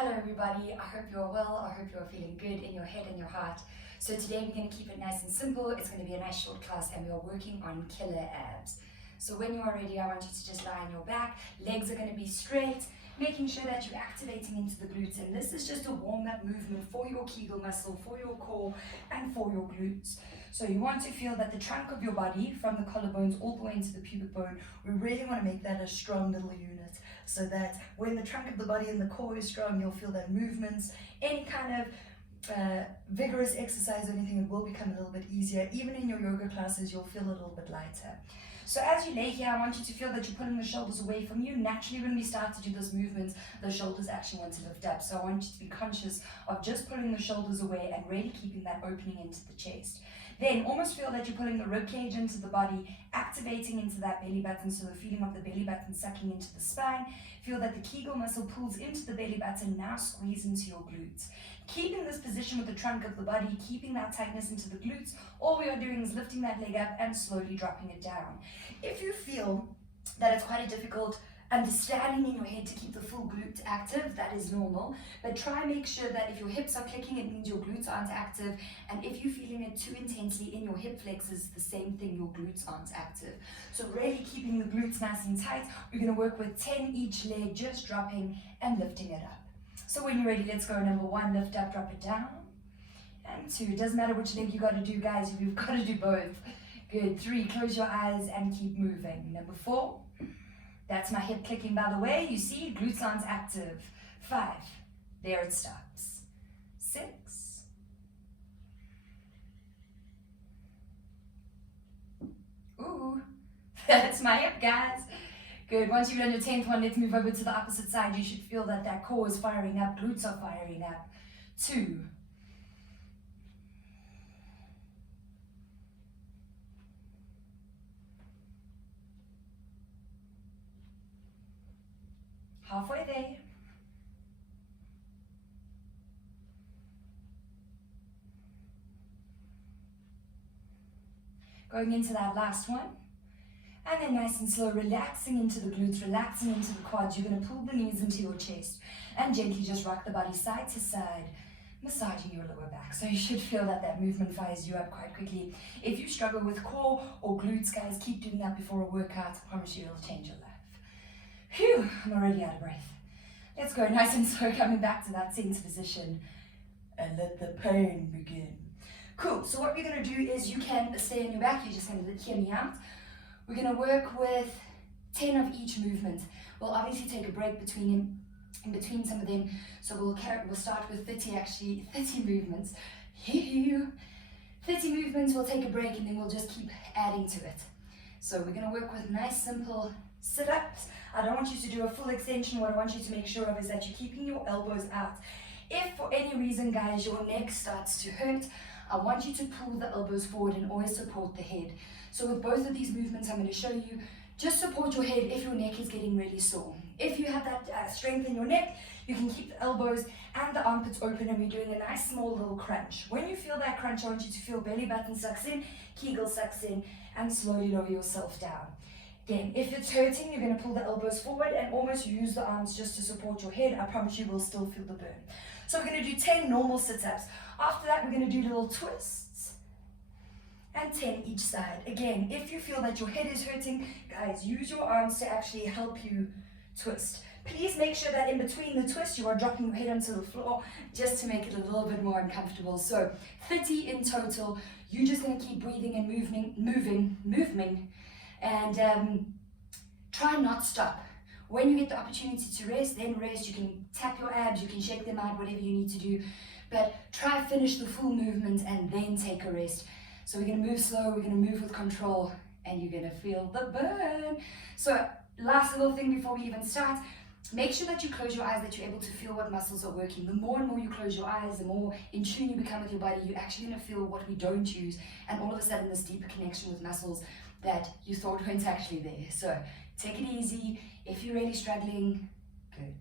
Hello everybody, I hope you're well, I hope you're feeling good in your head and your heart. So today we're going to keep it nice and simple. It's going to be a nice short class and we are working on killer abs. So when you are ready, I want you to just lie on your back, legs are going to be straight, making sure that you're activating into the glutes, and this is just a warm-up movement for your Kegel muscle, for your core and for your glutes. So you want to feel that the trunk of your body, from the collarbones all the way into the pubic bone, we really want to make that a strong little unit, so that when the trunk of the body and the core is strong, you'll feel that movements, any kind of vigorous exercise or anything, it will become a little bit easier. Even in your yoga classes, you'll feel a little bit lighter. So as you lay here, I want you to feel that you're pulling the shoulders away from you. Naturally, when we start to do those movements, the shoulders actually want to lift up. So I want you to be conscious of just pulling the shoulders away and really keeping that opening into the chest. Then almost feel that you're pulling the rib cage into the body, activating into that belly button, so the feeling of the belly button sucking into the spine. Feel that the Kegel muscle pulls into the belly button, now squeeze into your glutes. Keeping this position with the trunk of the body, keeping that tightness into the glutes, all we are doing is lifting that leg up and slowly dropping it down. If you feel that it's quite a difficult understanding in your head to keep the full glute active, that is normal, but try and make sure that if your hips are clicking, it means your glutes aren't active, and if you're feeling it too intensely in your hip flexors, the same thing, your glutes aren't active. So really keeping the glutes nice and tight. We're going to work with 10 each leg, just dropping and lifting it up. So when you're ready, let's go. Number 1, lift up, drop it down, and 2, it doesn't matter which leg you got to do, guys, you've got to do both. Good. 3, close your eyes and keep moving. Number 4, that's my hip clicking, by the way. You see, glutes aren't active. 5, there it stops. 6, ooh, that's my hip, guys. Good. Once you've done your 10th one, let's move over to the opposite side. You should feel that that core is firing up, glutes are firing up. 2, halfway there. Going into that last one. And then nice and slow, relaxing into the glutes, relaxing into the quads. You're going to pull the knees into your chest and gently just rock the body side to side, massaging your lower back. So you should feel that that movement fires you up quite quickly. If you struggle with core or glutes, guys, keep doing that before a workout. I promise you it'll change your life. Phew, I'm already out of breath. Let's go nice and slow, coming back to that center position and let the pain begin. Cool, so what we're going to do is you can stay on your back. You're just going to hear me out. We're going to work with 10 of each movement. We'll obviously take a break in between some of them. So we'll start with 30 movements. 30 movements, we'll take a break and then we'll just keep adding to it. So we're going to work with nice simple sit-ups. I don't want you to do a full extension. What I want you to make sure of is that you're keeping your elbows out. If for any reason, guys, your neck starts to hurt, I want you to pull the elbows forward and always support the head. So with both of these movements, I'm going to show you, just support your head if your neck is getting really sore. If you have that strength in your neck, you can keep the elbows and the armpits open, and we're doing a nice small little crunch. When you feel that crunch, I want you to feel belly button sucks in, Kegel sucks in, and slowly lower yourself down. Again, if it's hurting, you're going to pull the elbows forward and almost use the arms just to support your head. I promise you will still feel the burn. So we're going to do 10 normal sit-ups. After that, we're going to do little twists and 10 each side. Again, if you feel that your head is hurting, guys, use your arms to actually help you twist. Please make sure that in between the twist, you are dropping your head onto the floor just to make it a little bit more uncomfortable. So 30 in total. You're just going to keep breathing and moving, and try not stop. When you get the opportunity to rest, then rest. You can tap your abs, you can shake them out, whatever you need to do. But try finish the full movement and then take a rest. So we're going to move slow, we're going to move with control, and you're going to feel the burn. So last little thing before we even start, make sure that you close your eyes, that you're able to feel what muscles are working. The more and more you close your eyes, the more in tune you become with your body, you're actually going to feel what we don't use, and all of a sudden this deeper connection with muscles that you thought weren't actually there. So take it easy. If you're really struggling, good,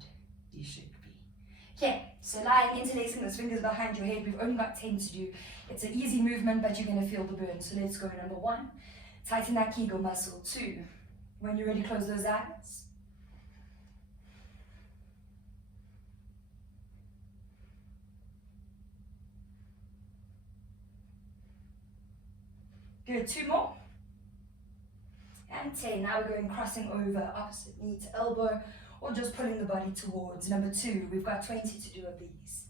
you should be. Okay, so lying, interlacing those fingers behind your head. We've only got 10 to do. It's an easy movement, but you're going to feel the burn. So let's go. Number 1, tighten that Kegel muscle. 2, when you're ready, close those eyes. Good, 2 more. And 10. Now we're going crossing over, opposite knee to elbow, or just pulling the body towards. Number 2, we've got 20 to do of these.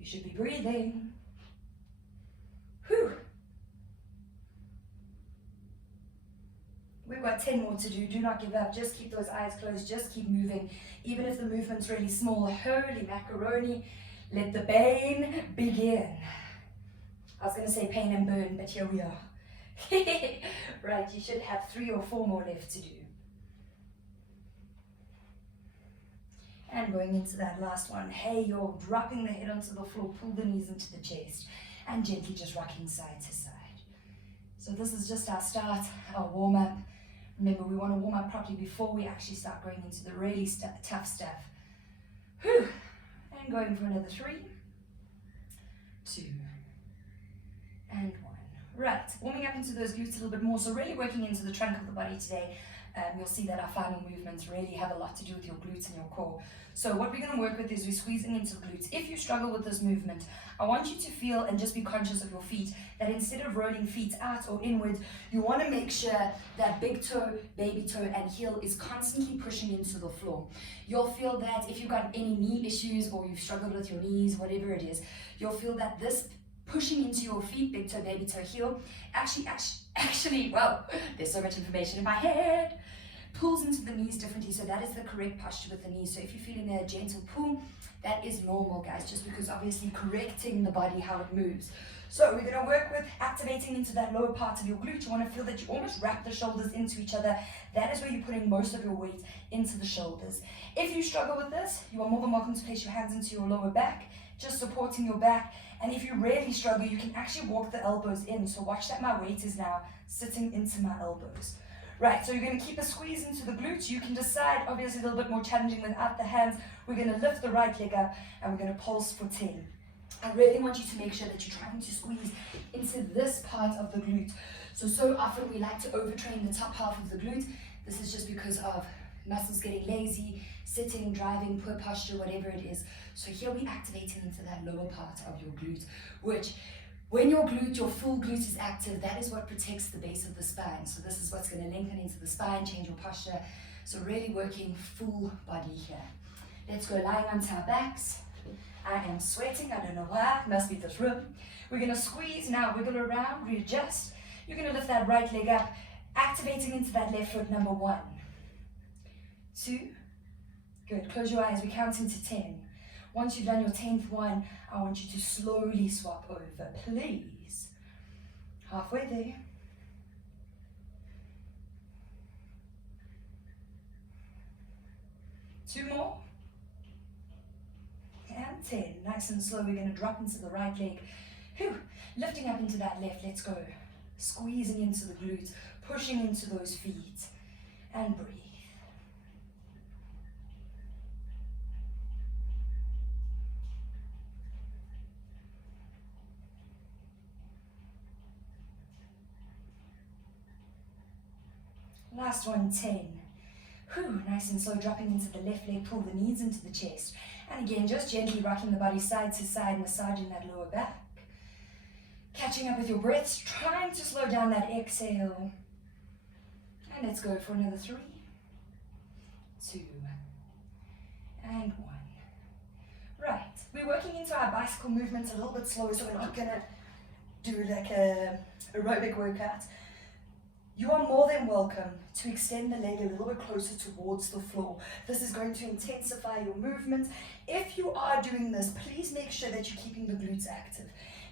You should be breathing. Whew. We've got 10 more to do. Do not give up. Just keep those eyes closed. Just keep moving. Even if the movement's really small. Holy macaroni. Let the pain begin. I was going to say pain and burn, but here we are. Right, you should have 3 or 4 more left to do. And going into that last one. Hey, you're dropping the head onto the floor. Pull the knees into the chest. And gently just rocking side to side. So this is just our start, our warm-up. Remember, we want to warm up properly before we actually start going into the really tough stuff. Whew. And going for another 3, 2, and 1. Right, warming up into those glutes a little bit more. So really working into the trunk of the body today. You'll see that our final movements really have a lot to do with your glutes and your core. So what we're going to work with is we're squeezing into the glutes. If you struggle with this movement, I want you to feel and just be conscious of your feet, that instead of rolling feet out or inwards, you want to make sure that big toe, baby toe, and heel is constantly pushing into the floor. You'll feel that if you've got any knee issues or you've struggled with your knees, whatever it is, you'll feel that this pushing into your feet, big toe, baby toe, heel, actually, well, there's so much information in my head, pulls into the knees differently. So that is the correct posture with the knees. So if you're feeling a gentle pull, that is normal, guys, just because obviously correcting the body how it moves. So we're going to work with activating into that lower part of your glute. You want to feel that you almost wrap the shoulders into each other. That is where you're putting most of your weight into the shoulders. If you struggle with this, you are more than welcome to place your hands into your lower back, just supporting your back. And if you really struggle, you can actually walk the elbows in. So watch that my weight is now sitting into my elbows. Right, so you're going to keep a squeeze into the glutes. You can decide, obviously a little bit more challenging without the hands. We're going to lift the right leg up and we're going to pulse for 10. I really want you to make sure that you're trying to squeeze into this part of the glute. So often we like to overtrain the top half of the glute. This is just because of muscles getting lazy, sitting, driving, poor posture, whatever it is. So here we're activating into that lower part of your glute, which when your glute, your full glute is active, that is what protects the base of the spine. So this is what's going to lengthen into the spine, change your posture. So really working full body here. Let's go lying onto our backs. I am sweating, I don't know why, it must be this room. We're going to squeeze now, wiggle around, readjust. You're going to lift that right leg up, activating into that left foot, number 1, 2, good, close your eyes, we're counting to 10. Once you've done your 10th one, I want you to slowly swap over, please. Halfway there. Two more. And 10. Nice and slow. We're going to drop into the right leg. Whew. Lifting up into that left. Let's go. Squeezing into the glutes. Pushing into those feet. And breathe. Last one, 10. Whew, nice and slow, dropping into the left leg, pull the knees into the chest. And again, just gently rocking the body side to side, massaging that lower back. Catching up with your breaths, trying to slow down that exhale. And let's go for another 3, 2, and 1. Right, we're working into our bicycle movements a little bit slower, so we're not gonna do like a aerobic workout. You are more than welcome to extend the leg a little bit closer towards the floor. This is going to intensify your movement. If you are doing this, please make sure that you're keeping the glutes active.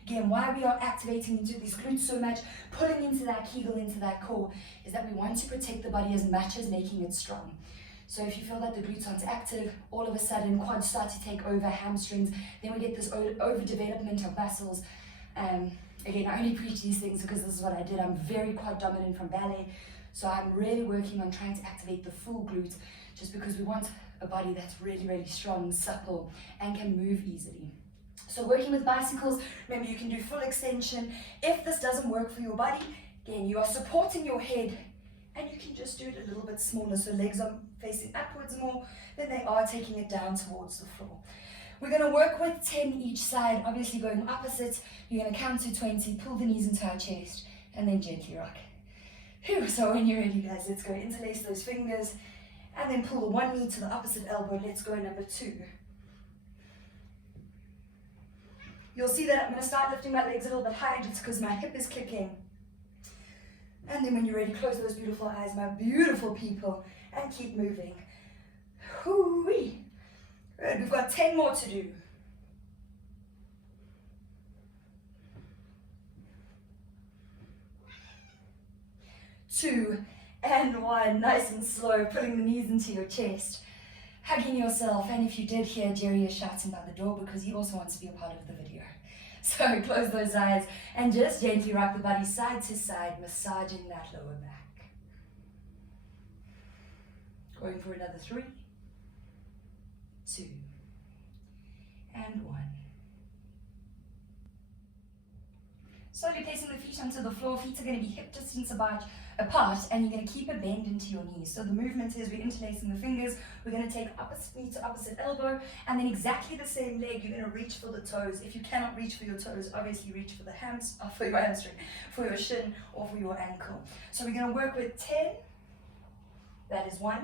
Again, why we are activating into these glutes so much, pulling into that kegel, into that core, is that we want to protect the body as much as making it strong. So if you feel that the glutes aren't active, all of a sudden quads start to take over, hamstrings, then we get this overdevelopment of muscles. Again, I only preach these things because this is what I did. I'm very quad dominant from ballet. So I'm really working on trying to activate the full glute just because we want a body that's really, really strong, supple, and can move easily. So working with bicycles, remember you can do full extension. If this doesn't work for your body, again, you are supporting your head and you can just do it a little bit smaller. So legs are facing upwards more, then they are taking it down towards the floor. We're going to work with 10 each side, obviously going opposite. You're going to count to 20, pull the knees into our chest, and then gently rock. Whew. So when you're ready, guys, let's go interlace those fingers, and then pull the one knee to the opposite elbow. Let's go number 2. You'll see that I'm going to start lifting my legs a little bit higher just because my hip is kicking. And then when you're ready, close those beautiful eyes, my beautiful people, and keep moving. Hoo-wee. Good, we've got 10 more to do. 2 and 1, nice and slow, pulling the knees into your chest, hugging yourself, and if you did hear Jerry is shouting by the door because he also wants to be a part of the video. So close those eyes and just gently rock the body side to side, massaging that lower back. Going for another 3, 2, and 1. Slowly placing the feet onto the floor. Feet are going to be hip distance apart, and you're going to keep a bend into your knees. So the movement is we're interlacing the fingers. We're going to take opposite knee to opposite elbow, and then exactly the same leg, you're going to reach for the toes. If you cannot reach for your toes, obviously reach for the for your hamstring, for your shin, or for your ankle. So we're going to work with 10. That is 1.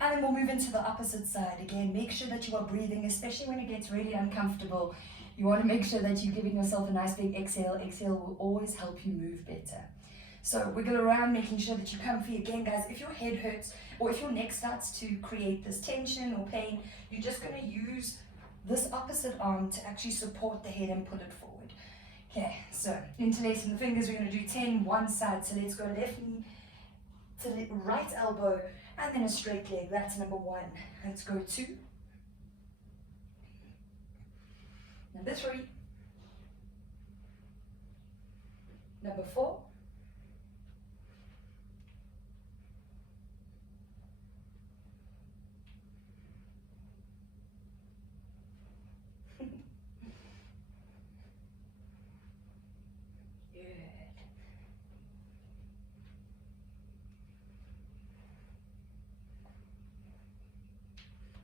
And then we'll move into the opposite side. Again, make sure that you are breathing, especially when it gets really uncomfortable. You want to make sure that you're giving yourself a nice big exhale. Exhale will always help you move better. So wiggle around, making sure that you're comfy. Again, guys, if your head hurts or if your neck starts to create this tension or pain, you're just going to use this opposite arm to actually support the head and pull it forward. Okay, so interlacing the fingers, we're going to do 10, one side. So let's go left knee to the right elbow and then a straight leg. That's number 1. Let's go 2. Number 3. Number 4. Good.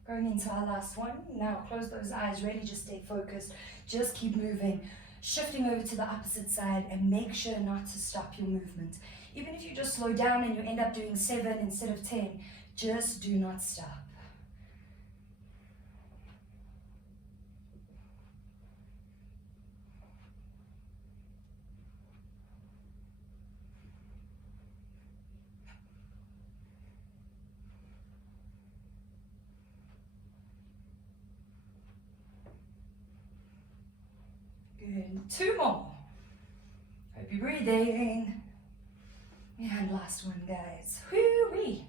Going into our last one. Now close those eyes, really just stay focused. Just keep moving. Shifting over to the opposite side and make sure not to stop your movement. Even if you just slow down and you end up doing 7 instead of 10, just do not stop. Good. 2 more. Hope you're breathing. And last one, guys. Whoo-wee.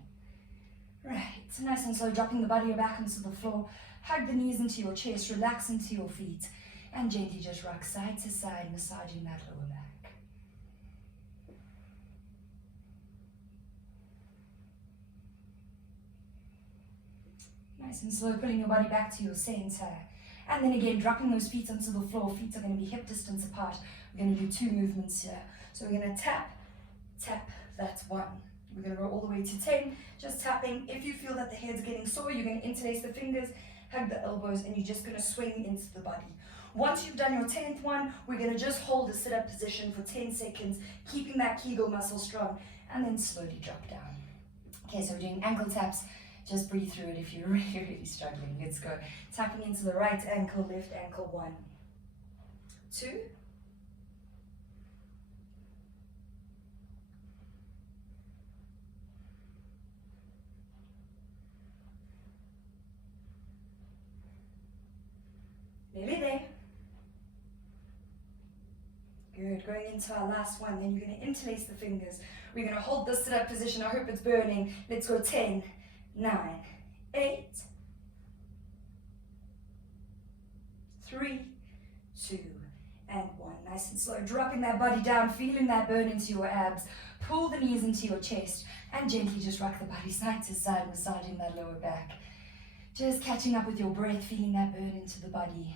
Right. Nice and slow, dropping the body back onto the floor. Hug the knees into your chest, relax into your feet, and gently just rock side to side, massaging that lower back. Nice and slow, pulling your body back to your center. And then again, dropping those feet onto the floor. Feet are going to be hip distance apart. We're going to do 2 movements here. So we're going to tap, tap, that's 1. We're going to go all the way to 10, just tapping. If you feel that the head's getting sore, you're going to interlace the fingers, hug the elbows, and you're just going to swing into the body. Once you've done your 10th one, we're going to just hold a sit-up position for 10 seconds, keeping that Kegel muscle strong, and then slowly drop down. Okay, so we're doing ankle taps. Just breathe through it if you're really, really struggling. Let's go. Tapping into the right ankle, left ankle. 1, 2. Nearly there. Good. Going into our last one. Then you're going to interlace the fingers. We're going to hold this sit-up position. I hope it's burning. Let's go 10, 9, 8, 3, 2, and 1. Nice and slow. Dropping that body down, feeling that burn into your abs. Pull the knees into your chest and gently just rock the body side to side, massaging that lower back. Just catching up with your breath, feeling that burn into the body.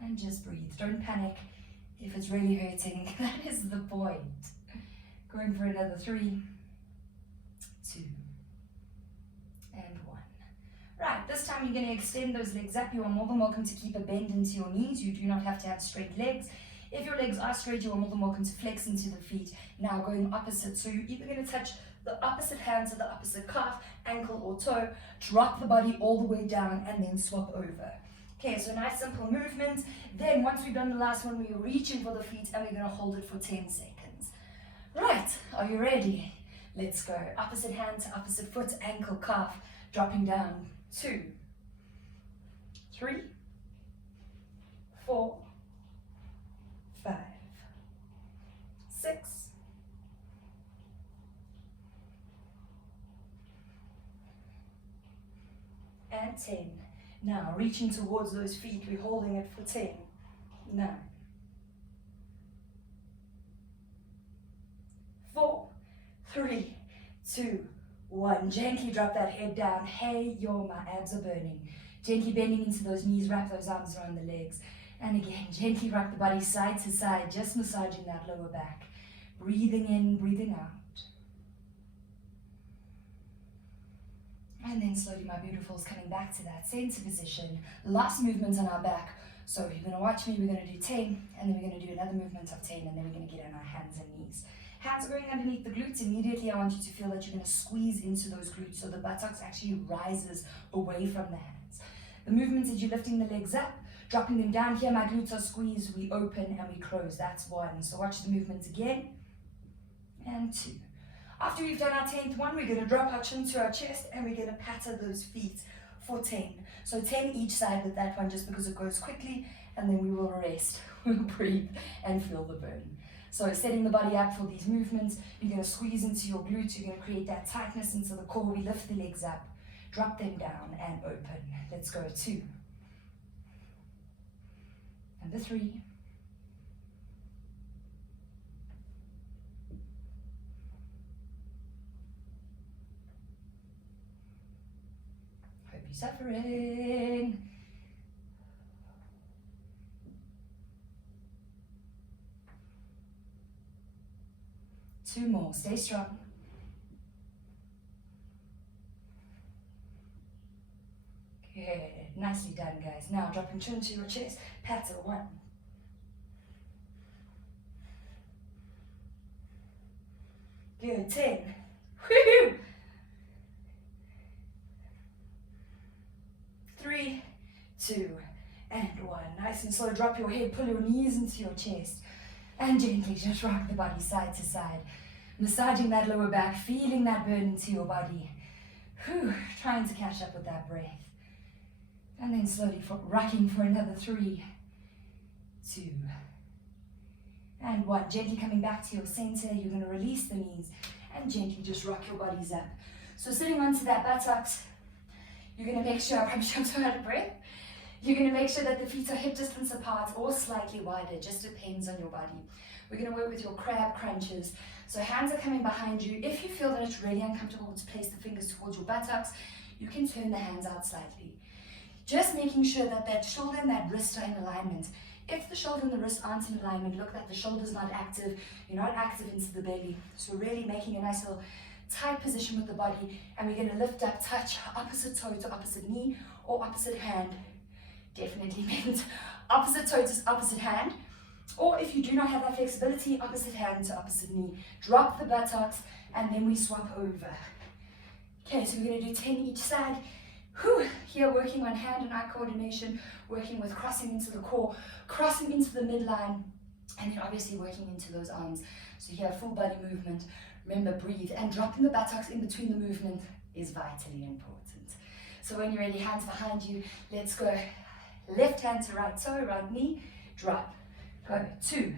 And just breathe. Don't panic if it's really hurting. That is the point. Going for another 3, 2, and 1. Right, this time you're going to extend those legs up. You are more than welcome to keep a bend into your knees. You do not have to have straight legs. If your legs are straight, you are more than welcome to flex into the feet. Now going opposite. So you're either going to touch the opposite hand to the opposite calf, ankle or toe, drop the body all the way down and then swap over. Okay, so nice simple movement. Then once we've done the last one, we're reaching for the feet and we're going to hold it for 10 seconds. Right, are you ready? Let's go. Opposite hand to opposite foot, ankle, calf, dropping down. 2, 3, 4, 5, 6, 10. Now reaching towards those feet, we're holding it for 10, 9, 4, 3, 2, 1. Gently drop that head down. Hey, yo, my abs are burning. Gently bending into those knees, wrap those arms around the legs. And again, gently rock the body side to side, just massaging that lower back. Breathing in, breathing out. And then slowly, my beautifuls, coming back to that center position. Last movement on our back. So you're going to watch me, we're going to do 10, and then we're going to do another movement of 10, and then we're going to get on our hands and knees. Hands are going underneath the glutes. Immediately, I want you to feel that you're going to squeeze into those glutes so the buttocks actually rises away from the hands. The movements that you're lifting the legs up, dropping them down here, my glutes are squeezed, we open and we close. That's 1. So watch the movements again, and 2. After we've done our 10th one, we're going to drop our chin to our chest and we're going to patter those feet for 10. So 10 each side with that one, just because it goes quickly, and then we will rest, we'll breathe and feel the burn. So setting the body up for these movements, you're going to squeeze into your glutes, you're going to create that tightness into the core. We lift the legs up, drop them down and open. Let's go. 2. Number 3. Hope you're suffering. 2 more. Stay strong. Good. Nicely done, guys. Now dropping chin to your chest. Patter. 1. Good. 10. Woo! 3, 2, and 1. Nice and slow. Drop your head. Pull your knees into your chest. And gently just rock the body side to side. Massaging that lower back. Feeling that burn into your body. Whew, trying to catch up with that breath. And then slowly rocking for another 3, 2, and 1. Gently coming back to your center. You're going to release the knees and gently just rock your bodies up. So sitting onto that buttocks, you're going to make sure, I promise you I'm so out of breath. You're going to make sure that the feet are hip distance apart or slightly wider. Just depends on your body. We're going to work with your crab crunches. So hands are coming behind you. If you feel that it's really uncomfortable to place the fingers towards your buttocks, you can turn the hands out slightly. Just making sure that that shoulder and that wrist are in alignment. If the shoulder and the wrist aren't in alignment, look like the shoulder's not active, you're not active into the belly. So really making a nice little tight position with the body, and we're going to lift up, touch opposite toe to opposite knee or opposite hand. Definitely meant opposite toe to opposite hand. Or if you do not have that flexibility, opposite hand to opposite knee. Drop the buttocks and then we swap over. Okay, so we're going to do 10 each side. Whew. Here working on hand and eye coordination, working with crossing into the core, crossing into the midline, and then obviously working into those arms. So here, full body movement. Remember, breathe, and dropping the buttocks in between the movement is vitally important. So when you're ready, hands behind you, let's go. Left hand to right toe, right knee, drop. Go. 2.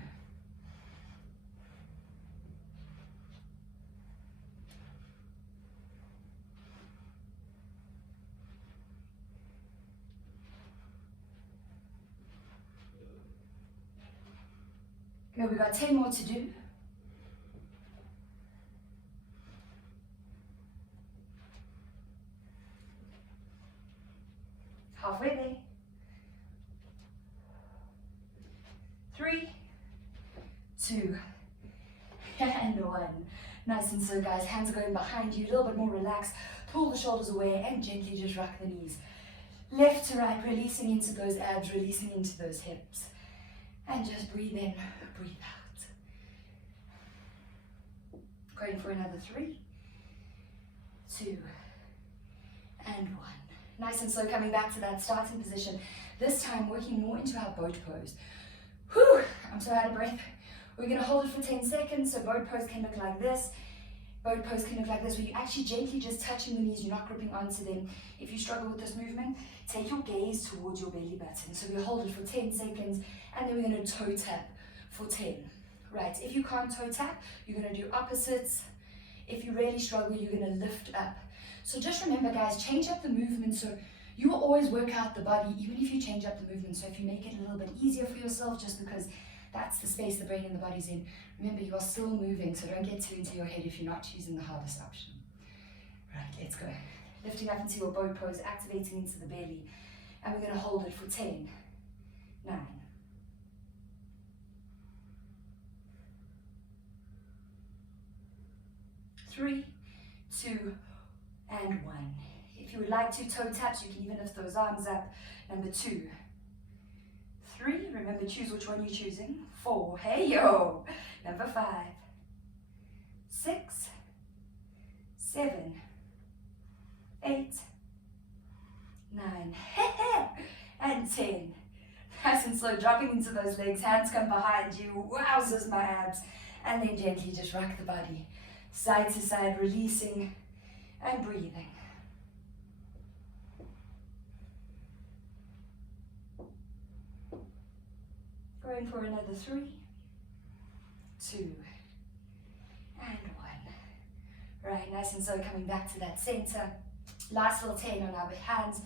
Good, we've got 10 more to do. Halfway there. 3, 2, and 1. Nice and slow, guys. Hands are going behind you, a little bit more relaxed. pull the shoulders away and gently just rock the knees. Left to right, releasing into those abs, releasing into those hips. And just breathe in, breathe out. Going for another 3, 2, and 1. Nice and slow, coming back to that starting position. This time working more into our boat pose. Whew, I'm so out of breath. We're gonna hold it for 10 seconds, so boat pose can look like this. Boat pose can look like this, where you're actually gently just touching the knees, you're not gripping onto them. If you struggle with this movement, take your gaze towards your belly button. So we hold it for 10 seconds, and then we're gonna toe tap for 10. Right, if you can't toe tap, you're gonna do opposites. If you really struggle, you're gonna lift up. So just remember, guys, change up the movement. So you will always work out the body, even if you change up the movement. So if you make it a little bit easier for yourself, just because that's the space the brain and the body's in, remember, you are still moving, so don't get too into your head if you're not choosing the hardest option. Right, let's go. Lifting up into your boat pose, activating into the belly, and we're gonna hold it for 10, 9, 3, 2, and 1. If you would like to toe taps, you can even lift those arms up. Number 2, 3, remember, choose which one you're choosing. 4, hey yo. Number 5, 6, 7, 8, 9, and 10. Nice and slow, dropping into those legs, hands come behind you, wowzers my abs, and then gently just rock the body, side to side, releasing and breathing. Going for another 3, 2, and 1. Right, nice and slow, coming back to that center. Last little 10 on our hands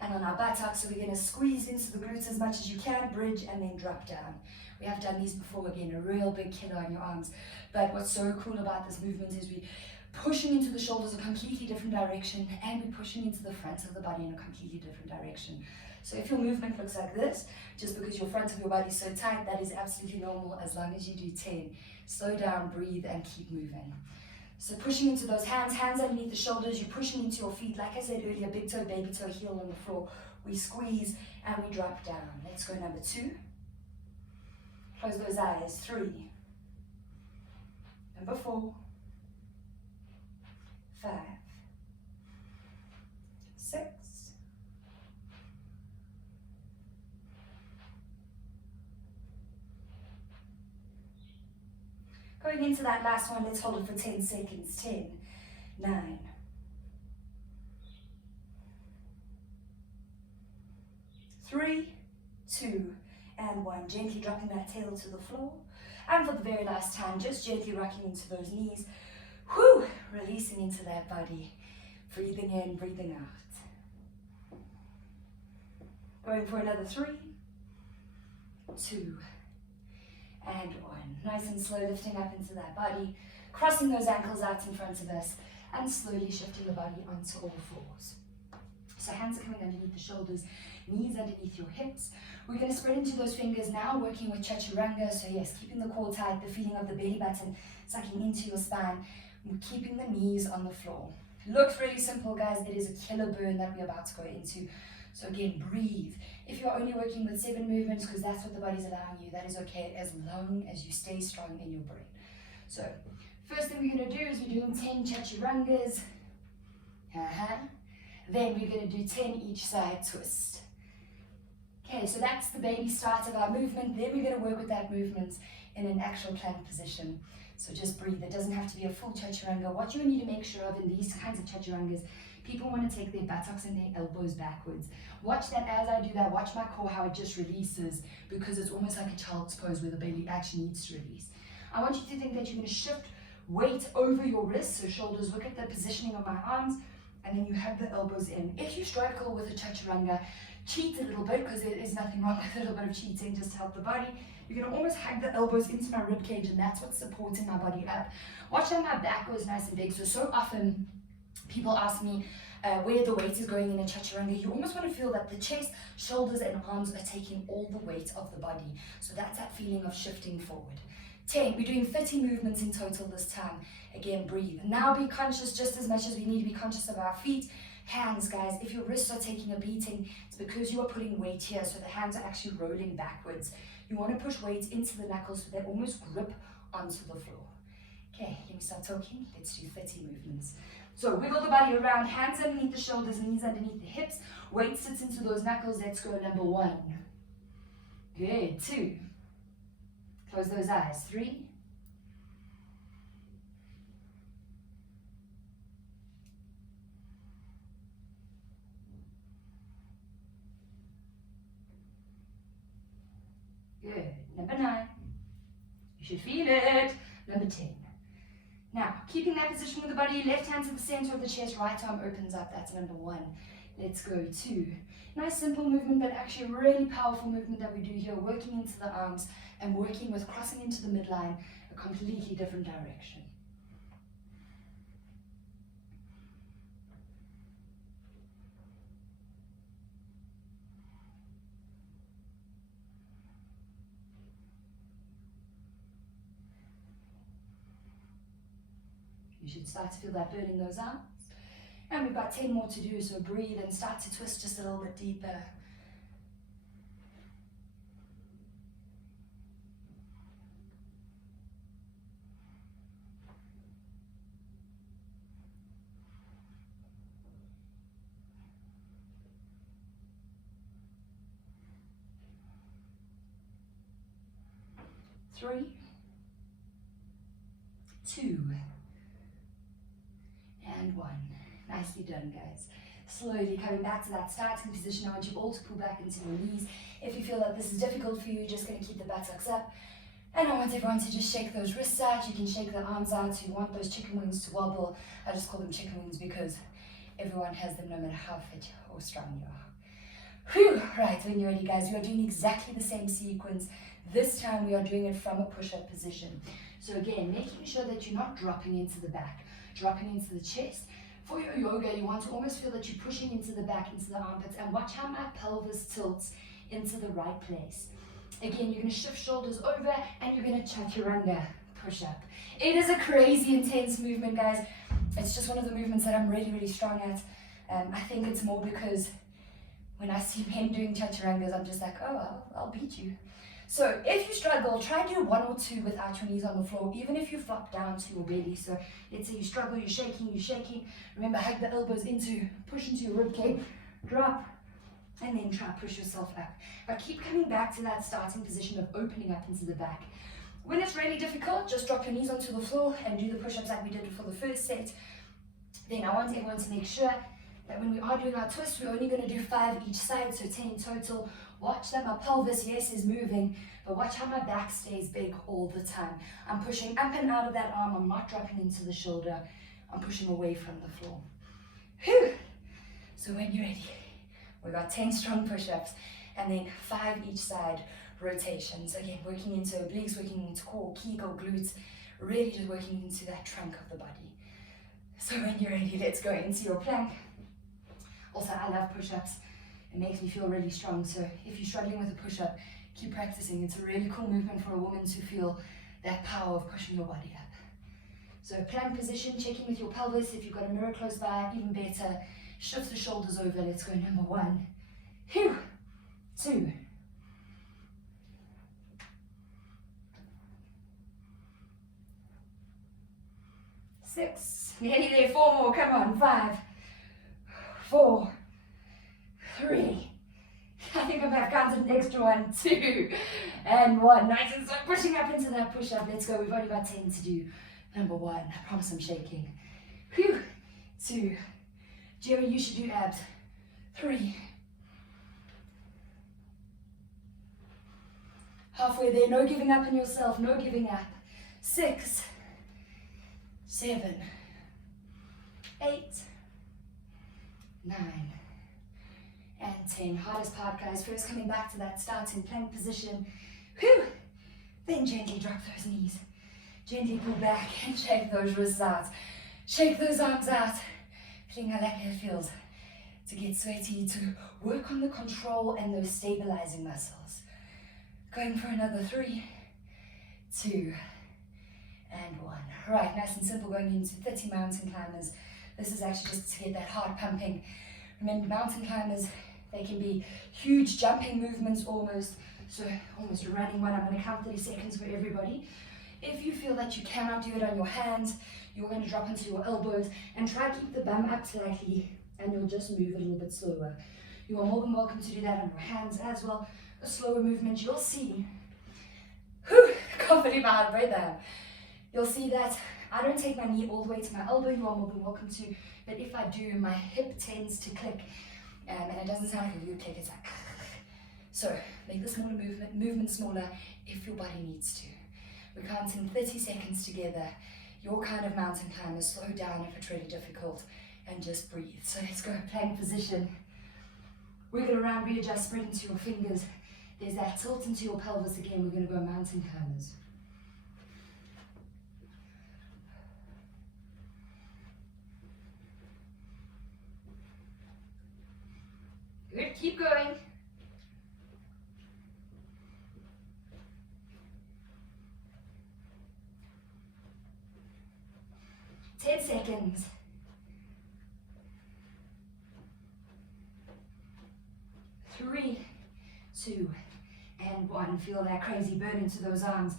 and on our buttocks. So we're going to squeeze into the glutes as much as you can, bridge, and then drop down. We have done these before, again, a real big killer on your arms. But what's so cool about this movement is we're pushing into the shoulders a completely different direction, and we're pushing into the front of the body in a completely different direction. So if your movement looks like this, just because your front of your body is so tight, that is absolutely normal as long as you do 10. Slow down, breathe, and keep moving. So pushing into those hands, hands underneath the shoulders, you're pushing into your feet. Like I said earlier, big toe, baby toe, heel on the floor. We squeeze and we drop down. Let's go number 2. Close those eyes. 3. Number 4. 5. 6. 7. Going into that last one, let's hold it for 10 seconds. 10, 9, 3, 2, and 1. Gently dropping that tail to the floor. And for the very last time, just gently rocking into those knees. Whew, releasing into that body. Breathing in, breathing out. Going for another 3, 2, and 1. Nice and slow, lifting up into that body, crossing those ankles out in front of us, and slowly shifting the body onto all fours. So hands are coming underneath the shoulders, knees underneath your hips. We're going to spread into those fingers now, working with chaturanga. So yes, keeping the core tight, the feeling of the belly button sucking into your spine, keeping the knees on the floor. Looks really simple, guys. It is a killer burn that we're about to go into. So again, breathe. If you're only working with 7 movements, because that's what the body's allowing you, that is okay, as long as you stay strong in your brain. So first thing we're going to do is we're doing 10 chaturangas. Then we're going to do 10 each side twist. Okay, so that's the baby start of our movement. Then we're going to work with that movement in an actual plank position. So just breathe. It doesn't have to be a full chaturanga. What you need to make sure of in these kinds of chaturangas, people want to take their buttocks and their elbows backwards. Watch that as I do that. Watch my core, how it just releases, because it's almost like a child's pose where the belly actually needs to release. I want you to think that you're going to shift weight over your wrists, so shoulders, look at the positioning of my arms, and then you hug the elbows in. If you struggle with a chaturanga, cheat a little bit, because there is nothing wrong with a little bit of cheating, just to help the body. You're going to almost hug the elbows into my rib cage, and that's what's supporting my body up. Watch how my back goes nice and big. So often people ask me where the weight is going in a chaturanga. You almost want to feel that the chest, shoulders, and arms are taking all the weight of the body. So that's that feeling of shifting forward. 10. We're doing 30 movements in total this time. Again, breathe. Now be conscious just as much as we need to be conscious of our feet. Hands, guys, if your wrists are taking a beating, it's because you are putting weight here, so the hands are actually rolling backwards. You want to push weight into the knuckles so they almost grip onto the floor. Okay, let me start talking. Let's do 30 movements. So wiggle the body around, hands underneath the shoulders, knees underneath the hips. Weight sits into those knuckles. Let's go, number 1. Good, 2. Close those eyes, 3. Good. Number 9. You should feel it. Number 10. Now, keeping that position with the body, left hand to the center of the chest, right arm opens up. That's number 1. Let's go 2. Nice simple movement, but actually a really powerful movement that we do here, working into the arms and working with crossing into the midline, a completely different direction. You should start to feel that burn in those arms. And we've got 10 more to do, so breathe and start to twist just a little bit deeper. Three, 2, and 1. Nicely done, guys. Slowly coming back to that starting position. I want you all to pull back into your knees. If you feel that this is difficult for you, you're just going to keep the buttocks up. And I want everyone to just shake those wrists out. You can shake the arms out. So you want those chicken wings to wobble. I just call them chicken wings because everyone has them no matter how fit or strong you are. Whew. Right, when you're ready, guys, we are doing exactly the same sequence. This time we are doing it from a push-up position. So again, making sure that you're not dropping into the back, dropping into the chest. For your yoga, you want to almost feel that you're pushing into the back, into the armpits, and watch how my pelvis tilts into the right place. Again, you're going to shift shoulders over, and you're going to chaturanga push-up. It is a crazy intense movement, guys. It's just one of the movements that I'm really, really strong at. I think it's more because when I see men doing chaturangas, I'm just like, oh, I'll beat you. So if you struggle, try and do 1 or 2 without your knees on the floor, even if you flop down to your belly. So let's say you struggle, you're shaking. Remember, hug the elbows into, push into your ribcage, drop, and then try push yourself up. But keep coming back to that starting position of opening up into the back. When it's really difficult, just drop your knees onto the floor and do the push-ups like we did for the first set. Then I want everyone to make sure that when we are doing our twists, we're only going to do 5 each side, so 10 total. Watch that my pelvis, yes, is moving, but watch how my back stays big all the time. I'm pushing up and out of that arm. I'm not dropping into the shoulder. I'm pushing away from the floor. Whew. So when you're ready, we got 10 strong push-ups and then 5 each side rotations. Again, working into obliques, working into core, kegel, glutes, really just working into that trunk of the body. So when you're ready, let's go into your plank. Also, I love push-ups. It makes me feel really strong. So if you're struggling with a push-up, keep practicing. It's a really cool movement for a woman to feel that power of pushing your body up. So plank position, checking with your pelvis. If you've got a mirror close by, even better. Shift the shoulders over. Let's go, number 1. 2. 6. Nearly there. 4 more. Come on. 5. 4. 3. I think I might have counted an extra 1, 2, and 1. Nice and slow, pushing up into that push-up. Let's go. We've only got 10 to do. Number 1. I promise I'm shaking. 2. Jerry, you should do abs. 3. Halfway there. No giving up on yourself. No giving up. 6. 7. 8. 9. And 10. Hardest part, guys. First coming back to that starting plank position. Whew. Then gently drop those knees. Gently pull back and shake those wrists out. Shake those arms out. Feeling how that feels. To get sweaty, to work on the control and those stabilizing muscles. Going for another 3, 2, All right, nice and simple, going into 30 mountain climbers. This is actually just to get that heart pumping. Remember, mountain climbers, they can be huge jumping movements almost. So almost running one. I'm going to count 30 seconds for everybody. If you feel that you cannot do it on your hands, you're going to drop into your elbows and try to keep the bum up slightly, and you'll just move a little bit slower. You are more than welcome to do that on your hands as well. A slower movement, you'll see. Whew, can't believe I had breath there. You'll see that I don't take my knee all the way to my elbow. You are more than welcome to, but if I do, my hip tends to click, and it doesn't sound like a glute click. It's like. So make the smaller movement smaller if your body needs to. We're counting 30 seconds together. Your kind of mountain climber, slow down if it's really difficult, and just breathe. So let's go, plank position. Wiggle around, readjust, spread into your fingers. There's that tilt into your pelvis again. We're going to go mountain climbers. Good, keep going. Seconds. 3, 2, and 1. Feel that crazy burn into those arms.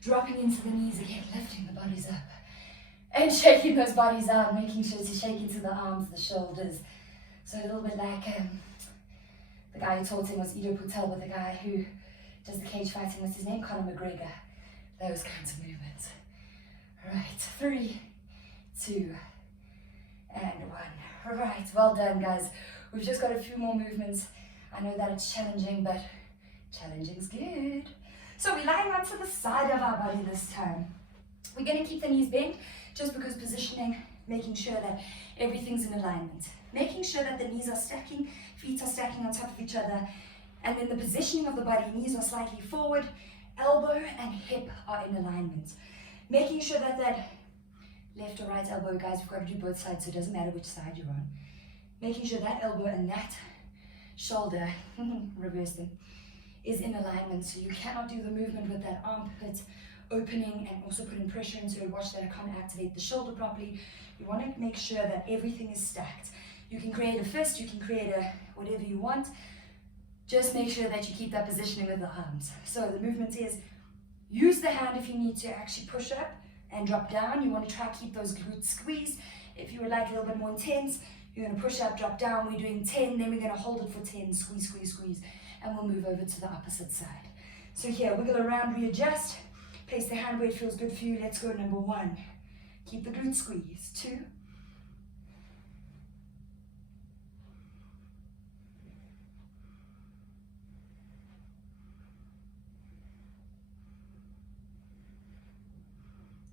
Dropping into the knees again, lifting the bodies up. And shaking those bodies out, making sure to shake into the arms, the shoulders. So a little bit like the guy who taught him was Ido Putel, with the guy who does the cage fighting. What's his name? Conor McGregor. Those kinds of movements. All right, 3, 2, and 1. All right, well done, guys. We've just got a few more movements. I know that it's challenging, but challenging's good. So we're lying onto the side of our body this time. We're going to keep the knees bent, just because positioning, making sure that everything's in alignment. Making sure that the knees are stacking, feet are stacking on top of each other, and then the positioning of the body, knees are slightly forward, elbow and hip are in alignment. Making sure that that left or right elbow, guys, we've got to do both sides, so it doesn't matter which side you're on. Making sure that elbow and that shoulder, reversing, is in alignment, so you cannot do the movement with that armpit opening and also putting pressure into it. Watch that I can't activate the shoulder properly. You want to make sure that everything is stacked. You can create a fist, you can create a whatever you want. Just make sure that you keep that positioning with the arms. So the movement is, use the hand if you need to actually push up and drop down. You want to try to keep those glutes squeezed. If you would like a little bit more intense, you're going to push up, drop down. We're doing 10, then we're going to hold it for 10, squeeze, squeeze, squeeze, and we'll move over to the opposite side. So here, wiggle around, readjust, place the hand where it feels good for you. Let's go, number 1. Keep the glutes squeezed. 2.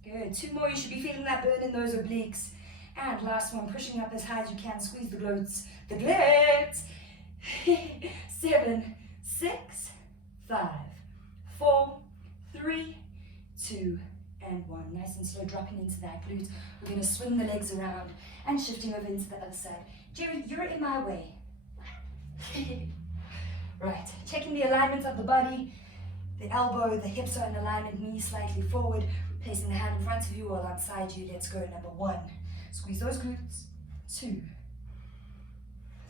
Good. 2 more. You should be feeling that burn in those obliques. And last one, pushing up as high as you can. Squeeze the glutes. The glutes. 7, 6, 5, 4, 3, 2, and 1. Nice and slow, dropping into that glute. We're going to swing the legs around and shifting over into the other side. Jerry, you're in my way. Right. Checking the alignment of the body. The elbow, the hips are in alignment, knees slightly forward. Placing the hand in front of you or alongside you. Let's go, number 1. Squeeze those glutes. 2,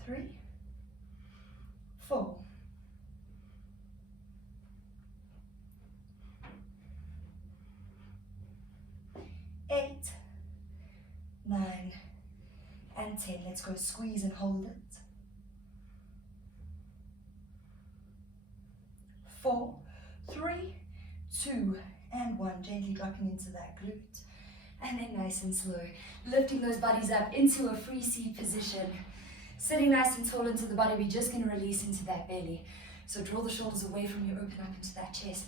3, 4, 8, 9, and 10. Let's go, squeeze and hold it. 4, 3, 2, and 1. Gently dropping into that glute. And then nice and slow, lifting those bodies up into a free seat position. Sitting nice and tall into the body, we're just going to release into that belly. So draw the shoulders away from you, open up into that chest.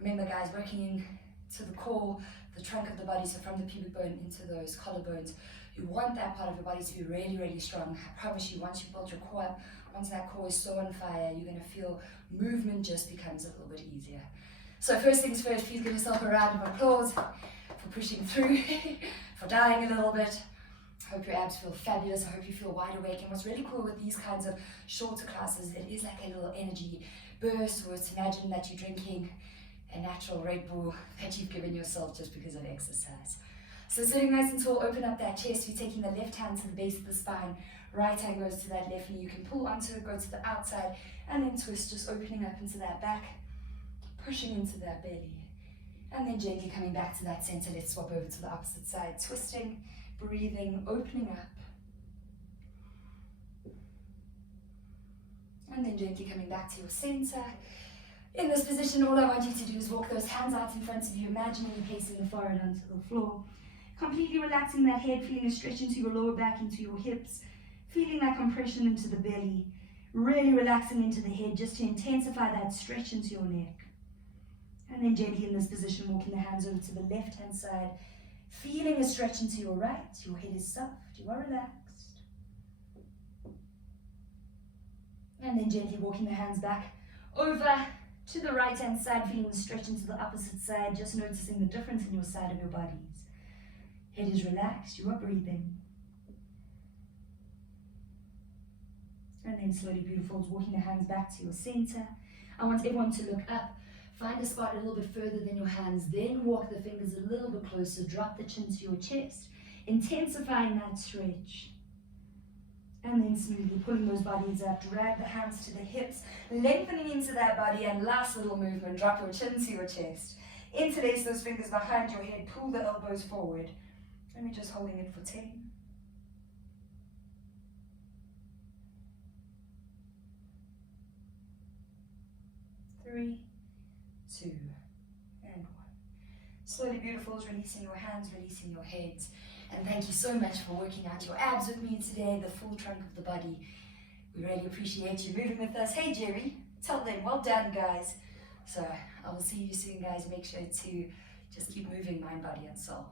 Remember, guys, working into the core, the trunk of the body, so from the pubic bone into those collarbones. You want that part of your body to be really, really strong. I promise you, once you build your core up, once that core is so on fire, you're going to feel movement just becomes a little bit easier. So first things first, please give yourself a round of applause for pushing through, for dying a little bit. I hope your abs feel fabulous. I hope you feel wide awake. And what's really cool with these kinds of shorter classes, it is like a little energy burst, or it's imagine that you're drinking a natural Red Bull that you've given yourself just because of exercise. So sitting nice and tall, open up that chest. You're taking the left hand to the base of the spine, right hand goes to that left knee. You can pull onto it, go to the outside, and then twist, just opening up into that back, pushing into that belly. And then gently coming back to that center. Let's swap over to the opposite side, twisting, breathing, opening up. And then gently coming back to your center. In this position, all I want you to do is walk those hands out in front of you, imagining you placing the forehead onto the floor. Completely relaxing that head, feeling a stretch into your lower back, into your hips, feeling that compression into the belly, really relaxing into the head just to intensify that stretch into your neck. And then gently in this position, walking the hands over to the left-hand side, feeling a stretch into your right. Your head is soft, you are relaxed. And then gently walking the hands back over to the right-hand side, feeling the stretch into the opposite side, just noticing the difference in your side of your bodies. Head is relaxed, you are breathing. And then slowly, beautiful, walking the hands back to your center. I want everyone to look up, find a spot a little bit further than your hands, then walk the fingers a little bit closer, drop the chin to your chest, intensifying that stretch. And then smoothly pulling those bodies up, drag the hands to the hips, lengthening into that body, and last little movement, drop your chin to your chest. Interlace those fingers behind your head, pull the elbows forward. And we're just holding it for 10. 3, 2, and 1. Slowly, beautifuls, releasing your hands, releasing your heads. And thank you so much for working out your abs with me today, the full trunk of the body. We really appreciate you moving with us. Hey, Jerry, tell them, well done, guys. So I will see you soon, guys. Make sure to just keep moving mind, body, and soul.